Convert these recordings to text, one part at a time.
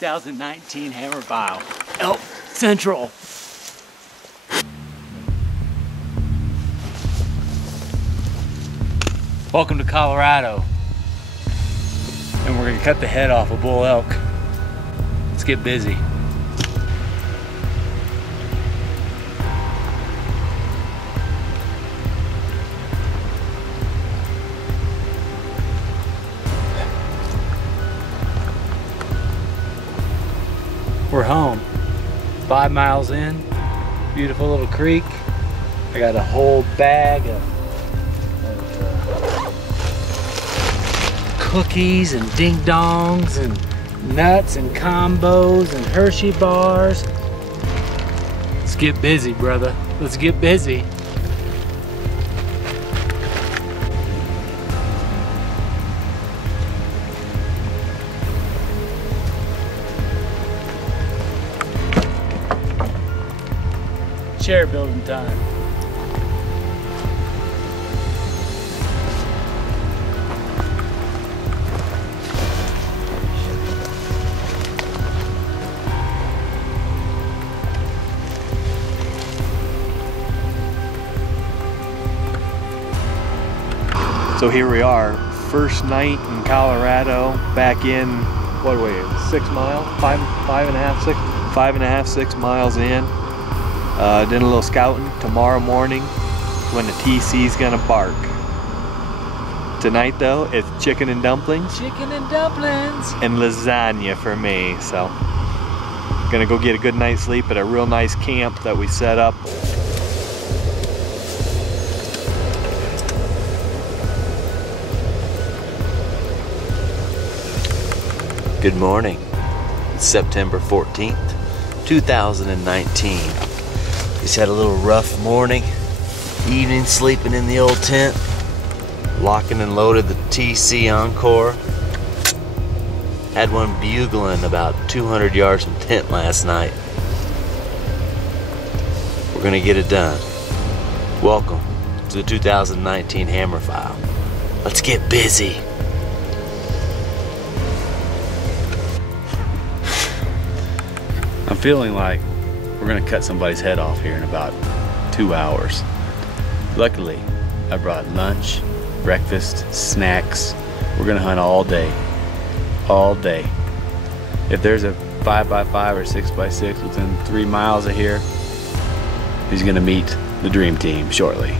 2019 hammer file. Elk Central. Welcome to Colorado. And we're gonna cut the head off a bull elk. Let's get busy. We're home. 5 miles in, beautiful little creek. I got a whole bag of cookies and ding dongs and nuts and combos and Hershey bars. Let's get busy, brother. Let's get busy. Chair building time. So here we are, first night in Colorado, back in, what are we, 6 miles? Five and a half, 6 miles in. Did a little scouting. Tomorrow morning when the TC's gonna bark. Tonight though, it's chicken and dumplings. Chicken and dumplings. And lasagna for me, so. Gonna go get a good night's sleep at a real nice camp that we set up. Good morning. It's September 14th, 2019. Just had a little rough morning, evening sleeping in the old tent, locking and loaded the TC Encore. Had one bugling about 200 yards from tent last night. We're gonna get it done. Welcome to the 2019 Hammer File. Let's get busy. I'm feeling like we're gonna cut somebody's head off here in about 2 hours. Luckily, I brought lunch, breakfast, snacks. We're gonna hunt all day. All day. If there's a 5x5 or 6x6 within 3 miles of here, he's gonna meet the dream team shortly.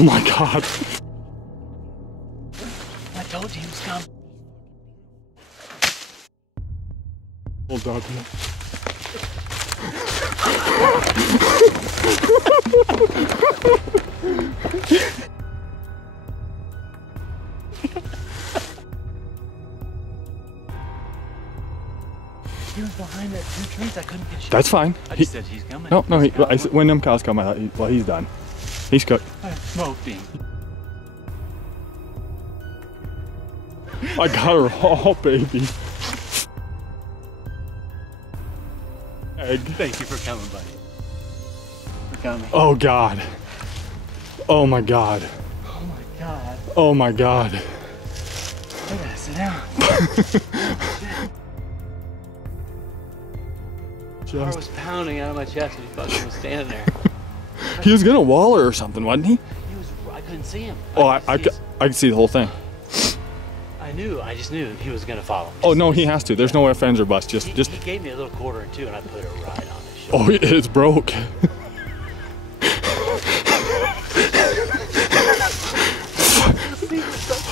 Oh my God. I told you he was coming. Hold on. He was behind that 2 trees. I couldn't get shot. That's fine. I just said he's coming. No, when them cows come out, well, he's done. He's cooked. I smoked him. I got her all, baby. Egg. Thank you for coming, buddy. For coming. Oh God. Oh my God. Oh my God. Oh my God. I gotta sit down. My heart was pounding out of my chest when he fucking was standing there. He was gonna wall her or something, wasn't he? I couldn't see him. Oh, I could see the whole thing. I just knew he was gonna follow me. Oh no, he has to. There's no ifs, ands, or buts. Just. He gave me a little quarter and 2 and I put it right on his shoulder. Oh, it's broke.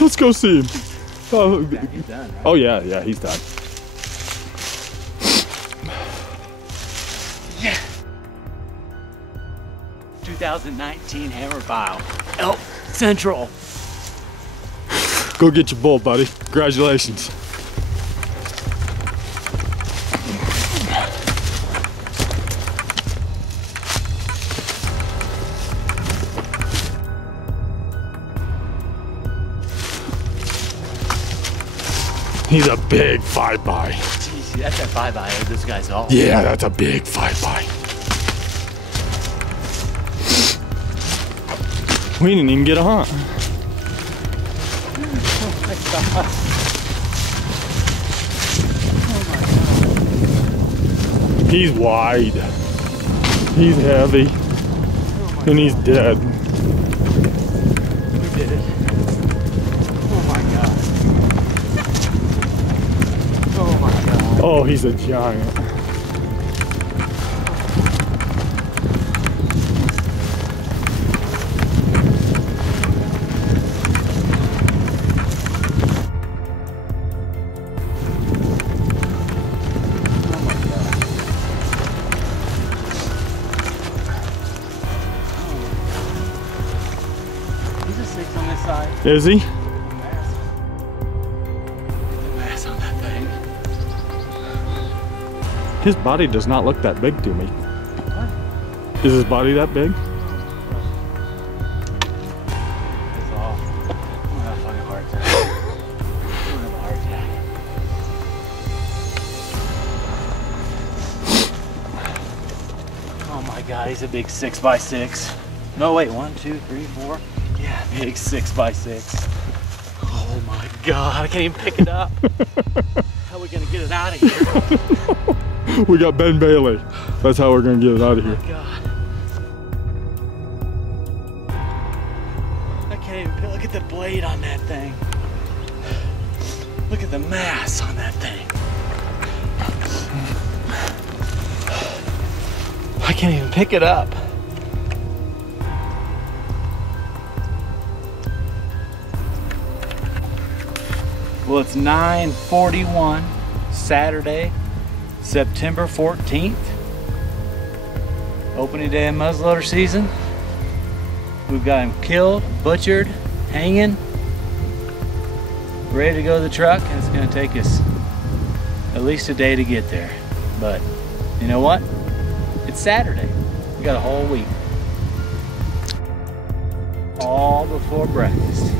Let's go see him. Oh, Yeah, he's done, right? oh yeah, he's done. Yeah. 2019 Hammer File. Elk Central. Go get your bull, buddy. Congratulations. He's a big 5x. Jeez, that's that 5-eye this guy's all. Yeah, that's a big 5x. We didn't even get a hunt. He's wide. He's heavy. And he's dead. We did it. Oh my God. Oh my God. Oh, he's a giant. Is he? The mass on that thing. His body does not look that big to me. What? Is his body that big? It's off. I'm gonna have a fucking heart attack. I'm gonna have a heart attack. Oh my God, he's a big 6x6. No, wait, 1, 2, 3, 4. Yeah, big 6x6. Oh my God, I can't even pick it up. How are we gonna get it out of here? We got Ben Bailey. That's how we're gonna get it out of here. Oh God. I can't even look at the blade on that thing. Look at the mass on that thing. I can't even pick it up. Well, it's 9:41, Saturday, September 14th. Opening day of muzzleloader season. We've got him killed, butchered, hanging, ready to go to the truck, and it's gonna take us at least a day to get there. But you know what? It's Saturday. We got a whole week. All before breakfast.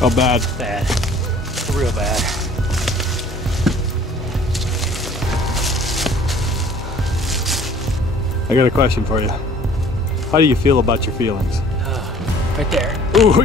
How bad? Bad. Real bad. I got a question for you. How do you feel about your feelings? Right there. Ooh,